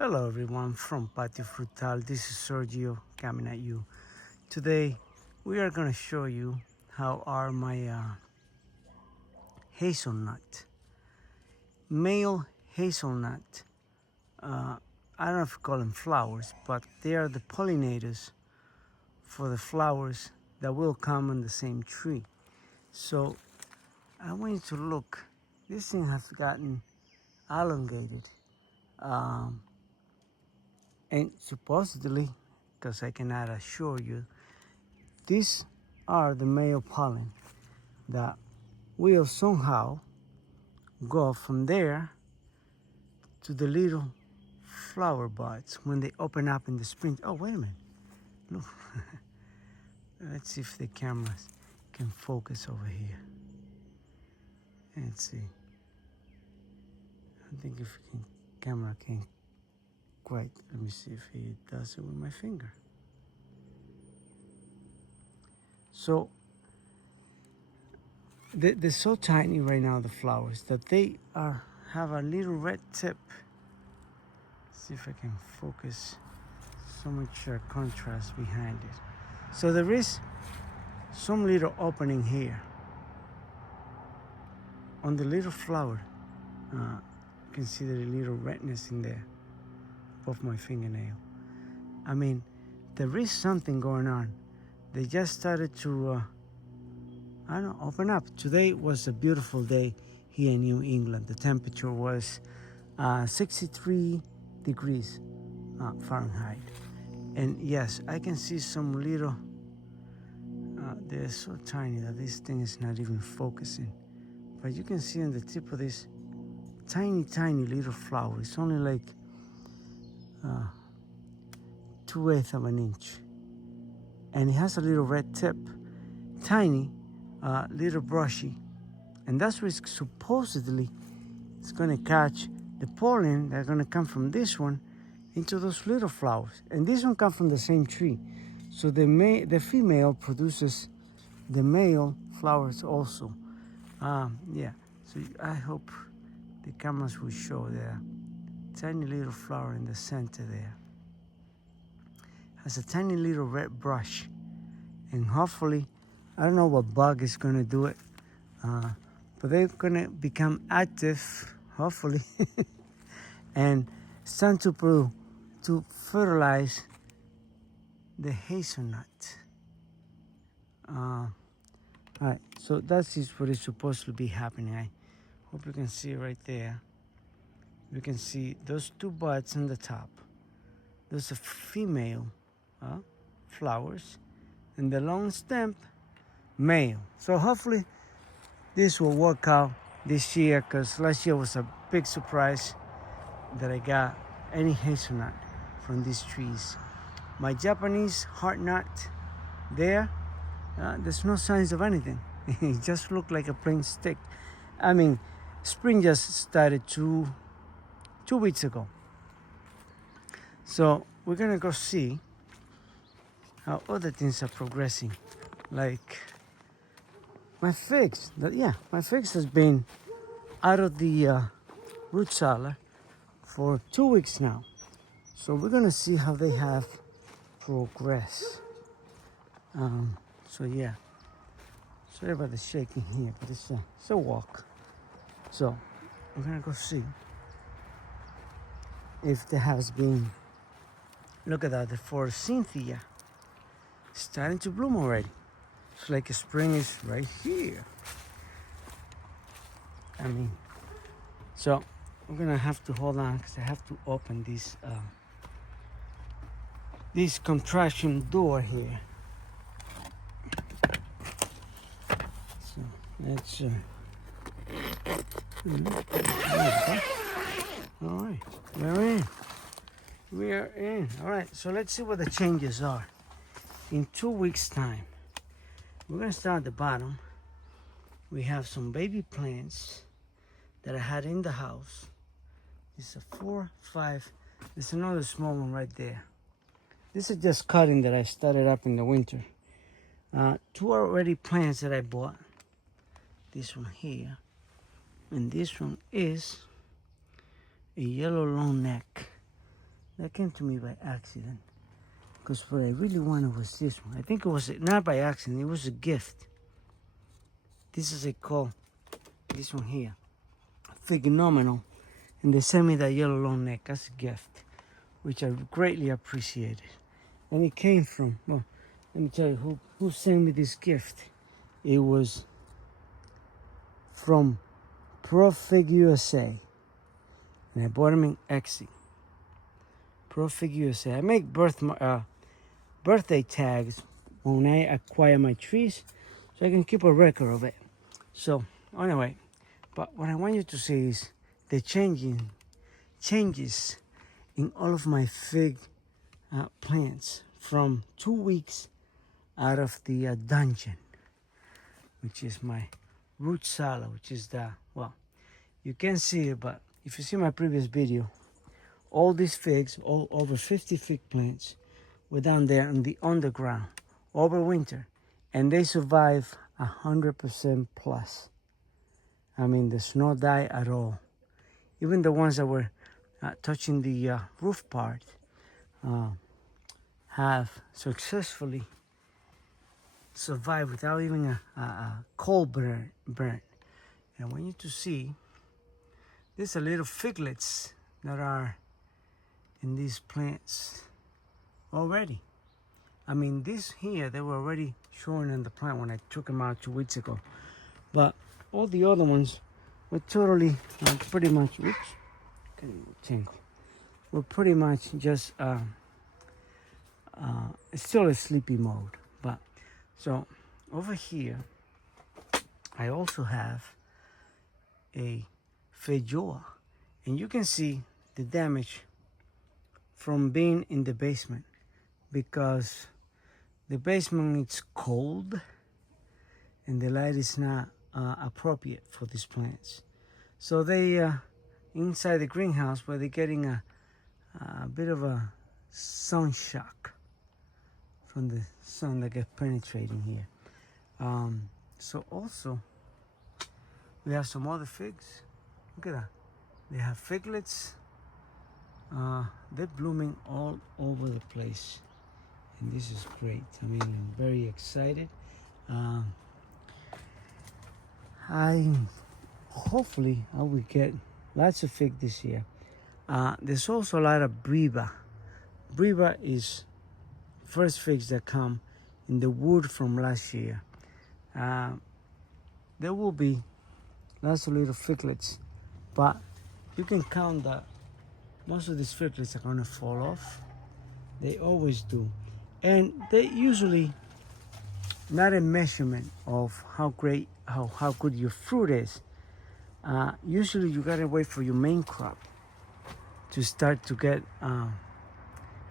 Hello everyone from Patio Frutal. This is Sergio coming at you. Today we are going to show you how are my hazelnut, male hazelnut. I don't know if you call them flowers, but they are the pollinators for the flowers that will come on the same tree. So I want you to look. This thing has gotten elongated. Um, and supposedly, because I cannot assure you, these are the male pollen that will somehow go from there to the little flower buds when they open up in the spring. Oh, wait a minute. Look. Let's see if the cameras can focus over here. Let's see. I think if camera can quite. Let me see if he does it with my finger. So they're so tiny right now, the flowers, that they have a little red tip. See if I can focus. So much contrast behind it. So there is some little opening here on the little flower. You can see the little redness in there above my fingernail. I mean, there is something going on. They just started to I don't know, open up. Today was a beautiful day here in New England. The temperature was 63 degrees Fahrenheit. And yes, I can see some little, they're so tiny that this thing is not even focusing. But you can see on the tip of this tiny, tiny little flower. It's only like 2/8 of an inch. And it has a little red tip, tiny, little brushy. And that's where it's supposedly it's gonna catch the pollen that's gonna come from this one into those little flowers. And this one comes from the same tree. So the female produces the male flowers also. Yeah, so I hope the cameras will show there. Tiny little flower in the center there. Has a tiny little red brush. And hopefully, I don't know what bug is gonna do it, but they're gonna become active, hopefully, and start to fertilize the hazelnut. All right, so that is what is supposed to be happening. I hope you can see right there. You can see those two buds on the top. Those are female flowers, and the long stem, male. So hopefully this will work out this year, because last year was a big surprise that I got any hazelnut from these trees. My Japanese heart nut there, there's no signs of anything. It just looked like a plain stick. I mean, spring just started two weeks ago. So we're gonna go see how other things are progressing. Like my figs, my figs has been out of the root cellar for 2 weeks now. So we're gonna see how they have progressed. So yeah, sorry about the shaking here, but it's a walk. So we're gonna go see if there has been, look at that, the forsythia starting to bloom already. It's like spring is right here. I mean, so I'm gonna have to hold on because I have to open this contraction door here. So let's all right, we are in. All right, so let's see what the changes are in 2 weeks time. We're gonna start at the bottom. We have some baby plants that I had in the house. This is 4, 5. There's another small one right there. This is just cutting that I started up in the winter. 2 already plants that I bought. This one here, and this one is a yellow long neck. That came to me by accident. Because what I really wanted was this one. I think it was not by accident, it was a gift. This is a call, this one here. Phenomenal. And they sent me that yellow long neck as a gift, which I greatly appreciated. And it came from, well, let me tell you who sent me this gift. It was from Profig USA. And I bought them in Etsy. Profig USA. I make birthday tags when I acquire my trees, so I can keep a record of it. So anyway, but what I want you to see is the changes in all of my fig plants from 2 weeks out of the dungeon, which is my root salad, which is well, you can't see it, but if you see my previous video, all these figs, all over 50 fig plants, were down there in the underground over winter, and they survive 100% plus. I mean, there's no die at all. Even the ones that were touching the roof part have successfully survived without even a coal burn. And I want you to see, these are little figlets that are in these plants already. I mean, this here, they were already showing in the plant when I took them out 2 weeks ago. But all the other ones were totally, pretty much, we're pretty much just still a sleepy mode. But so over here, I also have a feijoa, and you can see the damage from being in the basement, because the basement is cold and the light is not appropriate for these plants. So they inside the greenhouse, where they're getting a bit of a sun shock from the sun that gets penetrating here. So also we have some other figs. Look at that. They have figlets. They're blooming all over the place, and this is great. I mean, I'm very excited. Hopefully I will get lots of fig this year. There's also a lot of Briba. Briba is first figs that come in the wood from last year. There will be lots of little figlets, but you can count that most of these figlets are going to fall off. They always do. And they usually not a measurement of how great, how good your fruit is. Usually you gotta wait for your main crop to start to get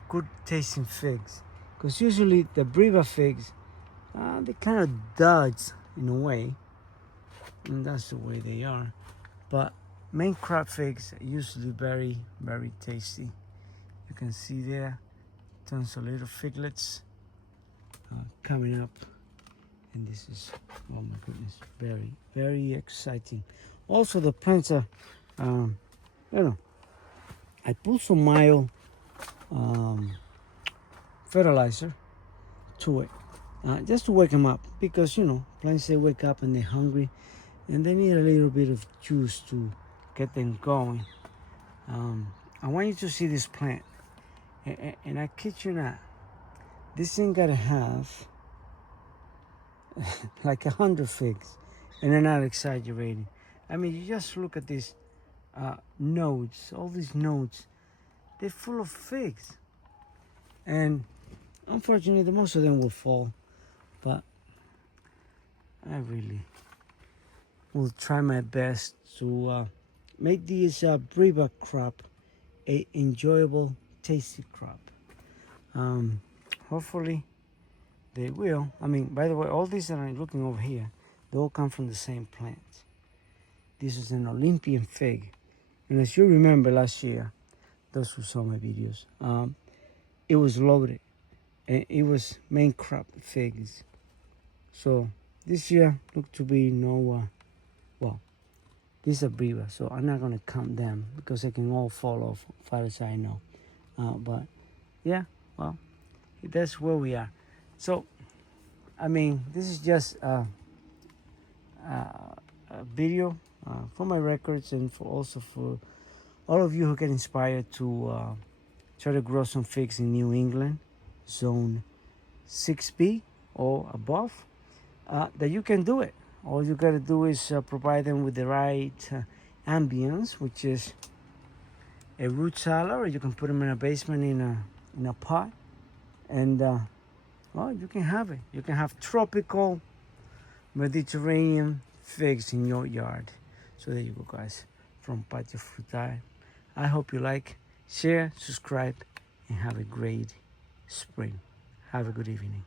good tasting figs. Because usually the Briva figs, they kind of duds in a way, and that's the way they are. But main crop figs are usually very, very tasty. You can see there tons of little figlets coming up, and this is, oh my goodness, very, very exciting. Also the plants are, I put some mild fertilizer to it, just to wake them up, because plants, they wake up and they're hungry and they need a little bit of juice to get them going. I want you to see this plant, and I kid you not, this thing gotta have like 100 figs, and I'm not exaggerating. I mean, you just look at these nodes, all these nodes, they're full of figs. And unfortunately, most of them will fall, but I really will try my best to make this Briba crop a enjoyable, tasty crop. Hopefully they will. I mean, by the way, all these that I'm looking over here, they all come from the same plant. This is an Olympian fig, and as you remember last year, those who saw my videos, it was loaded, and it was main crop figs. So this year looked to be no, well, these are Briva, so I'm not gonna count them because they can all fall off, as far as I know. But yeah, well, that's where we are. So, I mean, this is just a video for my records, and for also for all of you who get inspired to try to grow some figs in New England, zone 6B or above, that you can do it. All you got to do is provide them with the right ambience, which is a root cellar, or you can put them in a basement in a pot, and well, you can have it. You can have tropical Mediterranean figs in your yard. So there you go, guys, from Patio Frutal. I hope you like, share, subscribe, and have a great spring. Have a good evening.